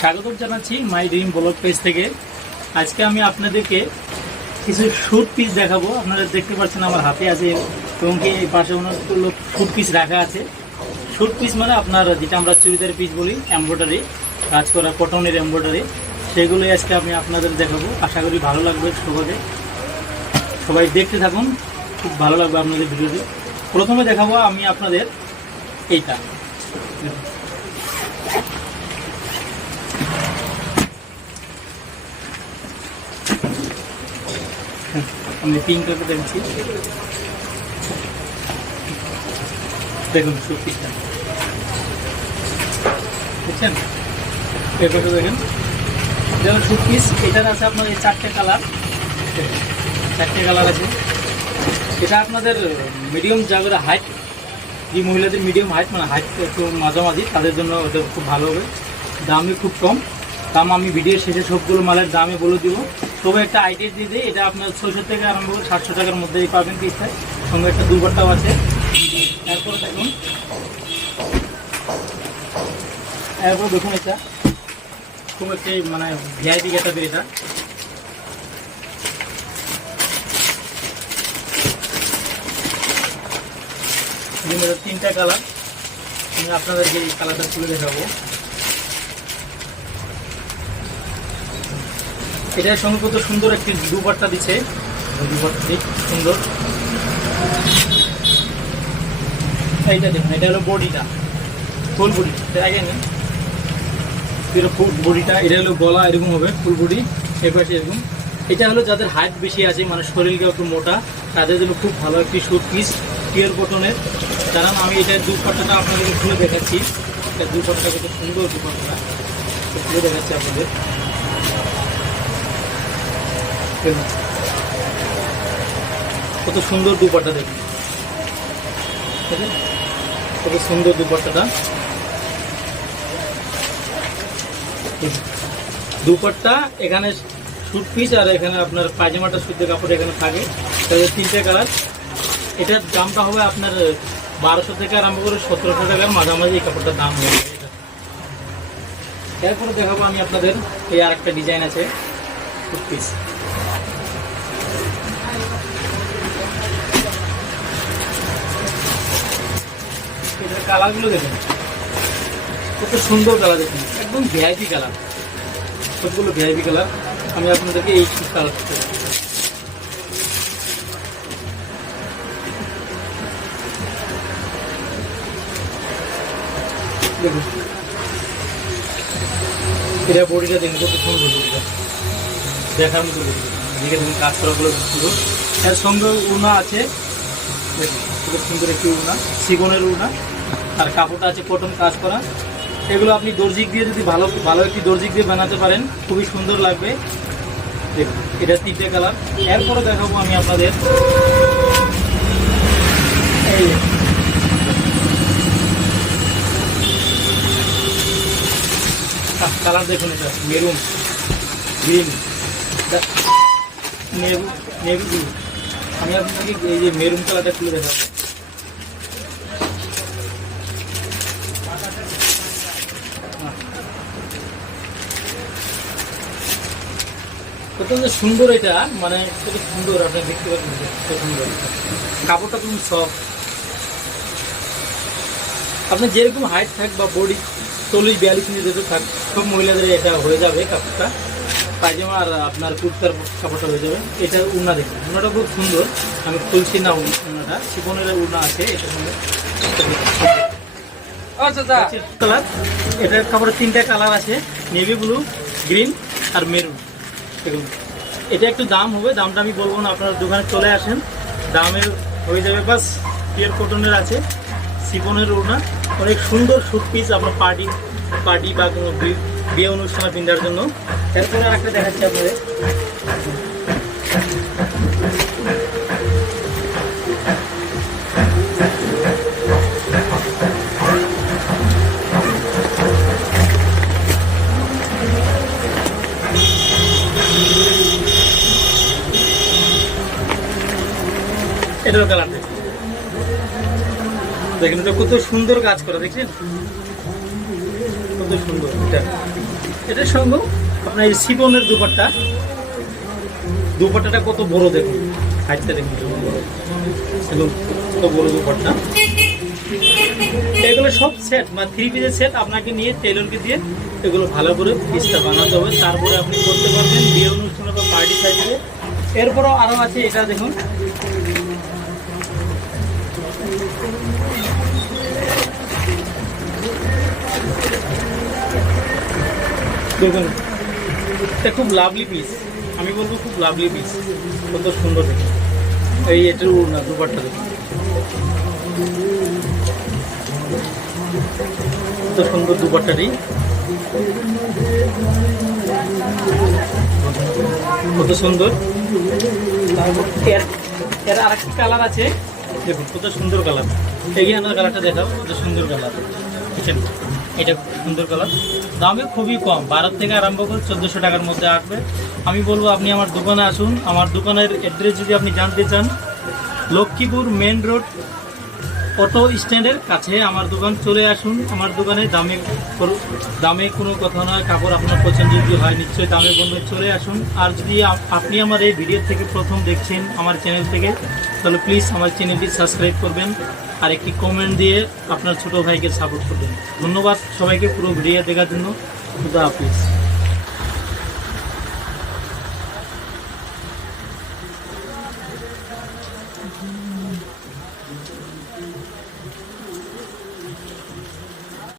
স্বাগত জানাচ্ছি my dream blog page থেকে। আজকে আমি আপনাদেরকে কিছু শুট পিস দেখাবো। আপনারা দেখতে পাচ্ছেন আমার হাতে আছে এবং কি পাশে অনেকগুলো শুট পিস রাখা আছে। শুট পিস মানে আপনার যেটা আমরা চুড়িদার পিস বলি এমব্রয়ডারি কাজ করা কটনের এমব্রয়ডারি সেগুলোই আজকে আমি আপনাদের দেখাবো। আশা করি ভালো লাগবে সবাই সবাই দেখতে থাকুন, খুব ভালো লাগবে আপনাদের ভিডিওটি প্রথমে দেখাবো আমি আপনাদের এইটা। আমি পিঙ্ক কালার দেখছি। দেখুন সুপিসটা বুঝছেন? পেপারটা দেখেন। যেমন সুপিস এটার আছে আপনার এই চারটে কালার চারটে কালার আছে। এটা আপনাদের মিডিয়াম যাদের হাইট যে মহিলাদের মিডিয়াম হাইট মানে হাইট একটু মাঝামাঝি, তাদের জন্য ওটা খুব ভালো হবে। দামই খুব কম। দাম আমি ভিডিওর শেষে সবগুলো মালের দামে বলে দিব। তবে একটা আইডিয়া দিয়ে দিই, এটা আপনার ছয়শো থেকে আরম্ভ করে সাতশো টাকার মধ্যেই পাবেন পিসটা সঙ্গে একটা দুবারটাও আছে। এরপরে দেখুন। এরপর দেখুন এটা। খুব একটি মানে ভিআইপি ক্যাটাগরি এটা। তিনটা কালার আমি আপনাদেরকে এই কালারটা তুলে দেখাবো। এটার সঙ্গে কত সুন্দর একটি দুপাট্টা দিচ্ছে। সুন্দর। এইটা দেখুন, এটা হলো বডিটা। ফুল বডি আগে বডিটা, এটা হলো গলা, এরকম হবে, ফুল বডি এর পাশে এরকম। এটা হলো যাদের হাইট বেশি আছে মানে শরীরটা একটু মোটা, তাদের জন্য খুব ভালো একটি শুট পিস পিওর কটনের। কারণ আমি এটা দুপাট্টাটা আপনাদেরকে খুলে দেখাচ্ছি। এটা দুপাট্টা কত সুন্দর দুপাট্টা খুলে দেখাচ্ছি আপনাদের। দেখুন। কত সুন্দর দুপাট্টা দেখুন ঠিক আছে? কত সুন্দর দুপাট্টাটা দেখুন। দুপাট্টা এখানে শুট পিস আর এখানে আপনার পায়জামাটা শুদ্ধ কাপড় এখানে থাকে তাদের তিনটে কালার এটার দামটা হবে আপনার বারোশো থেকে আরম্ভ করে সতেরোশো টাকার মাঝামাঝি এই কাপড়টার দাম এটা। এরপরে দেখাবো আমি আপনাদের এই আর একটা ডিজাইন আছে শুট পিস এটার কালারগুলো দেখুন। কত সুন্দর কালার দেখুন। একদম ভিআইপি কালার। সবগুলো ভিআইপি কালার। আমি আপনাদেরকে এই কালার দেখুন। এটা বডিটা দেখুন, কত সুন্দর বডিটা। দেখার মতো এদিকে দেখুন, কাজ করাগুলো এর সঙ্গে উনা আছে। দেখুন সুন্দর একটি উনা সিগনের উনা আর কাপড়টা আছে কটন কাজ করা। এগুলো আপনি দর্জিক দিয়ে যদি ভালো ভালো একটি দর্জিক দিয়ে বানাতে পারেন, খুবই সুন্দর লাগবে। এটা তিনটে কালার। এরপরে দেখাবো আমি আপনাদের। কালার দেখুন এটা, মেরুন, গ্রিন। আমি আপনাকে এই যে মেরুন কালারটা খুলে দেখাবো। যে সুন্দর এটা মানে কত সুন্দর আপনি দেখতে পাচ্ছেন সুন্দর। কাপড়টা খুব সফট আপনি যেরকম হাইট থাক বা বডি চল্লিশ বিয়াল্লিশ ইঞ্চি যেতে থাক সব মহিলাদের এটা হয়ে যাবে কাপড়টা। পায়জামা আর আপনার কুর্তার কাপড়টা হয়ে যাবে। এটা উন্না দেখুন। উন্নাটা খুব সুন্দর। আমি খুলছি না উন্নাটা। শিপনের উন্না আছে সঙ্গে কালার। এটার কাপড়ের তিনটা কালার আছে। নেভি ব্লু গ্রিন আর মেরুন দেখুন এটা একটু দাম হবে, দামটা আমি বলব না, আপনারা দোকানে চলে আসেন। দামের হয়ে যাবে, বাস পিওর কটনের আছে সিপনের ওড়না। অনেক সুন্দর সুট পিস আপনার পার্টি পার্টি বা কোনো বিয়ে অনুষ্ঠানে পিন্ধার জন্য। এরপরে আরেকটা দেখাচ্ছি আপনাদের। এটারও কালার দেখুন দেখেন এটা কত সুন্দর কাজ করা, দেখছেন? কত সুন্দর এটা। এটার সঙ্গে আপনার এই সিবনের দুপাট্টা। দুপাট্টাটা কত বড় দেখুন। হাইটটা দেখুন এবং কত বড় দুপাট্টা। এগুলো সব সেট মানে থ্রি পিসের সেট আপনাকে নিয়ে টেলরকে দিয়ে এগুলো ভালো করে পিসটা বানাতে হবে। তারপরে আপনি করতে পারবেন বিয়ে অনুষ্ঠানে বা পার্টি সাইজে এরপরও আরও আছে, এটা দেখুন। দেখুন, এটা খুব লাভলি পিস আমি বলব খুব লাভলি পিস কত সুন্দর এই এটার না দুপারটা দেখুন। কত সুন্দর দুপাট্টাটি কত সুন্দর। এর এর আরেকটি কালার আছে। দেখুন, কত সুন্দর কালার এগিয়ে আনার কালারটা দেখাও কত সুন্দর কালার এটা সুন্দর কালার দামে খুবই কম। বারো থেকে আরম্ভ করে চোদ্দোশো টাকার মধ্যে আসবে। আমি বলব, আপনি আমার দোকানে আসুন। আমার দোকানের অ্যাড্রেস যদি আপনি জানতে চান, লক্ষ্মীপুর মেন রোড অটো স্ট্যান্ডের কাছে আমার দোকান চলে আসুন। আমার দোকানে দামে দামে কোনো কথা নয়। কাপড় আপনার পছন্দ যদি হয়, নিশ্চয়ই দামে বন্ধু চলে আসুন। আর যদি আপনি আমার এই ভিডিও থেকে প্রথম দেখছেন আমার চ্যানেল থেকে, তাহলে প্লিজ আমার চ্যানেলটি সাবস্ক্রাইব করবেন আর একটি কমেন্ট দিয়ে আপনার ছোট ভাইকে সাপোর্ট করবেন। ধন্যবাদ সবাইকে পুরো ভিডিও দেখার জন্য। খুদা হাফিজ।